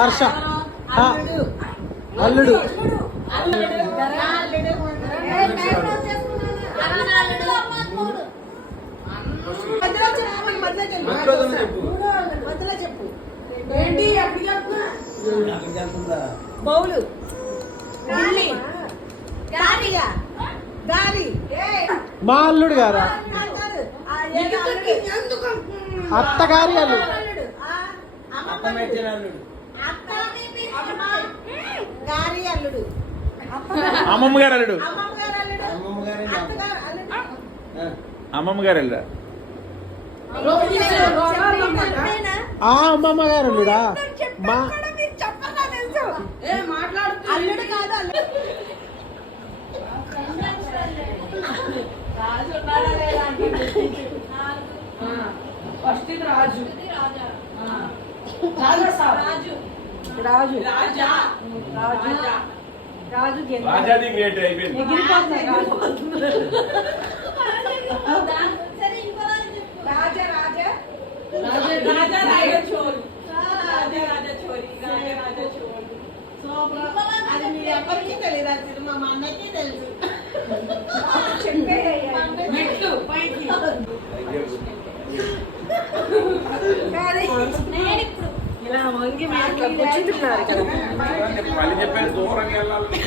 హర్ష అల్లుడు బౌలు మా అల్లుడు గారా అత్తగారి అల్లుడు అమ్మమ్మ గారు అల్లుడు అమ్మమ్మ గారు అల్లుడా అమ్మమ్మ గారు అల్లుడా మా అల్లుడు కాదు ఫస్ట్ రాజు రాజు రాజాది గ్రేట్ అయిపోయింది. అది మీరు ఎవరికి తెలియదు ఆ సినిమా మా అన్నకి తెలుసు ఇలా వంగి కూర్చుంటున్నారు కదా పని చెప్పేది దూరంగా వెళ్ళాలి.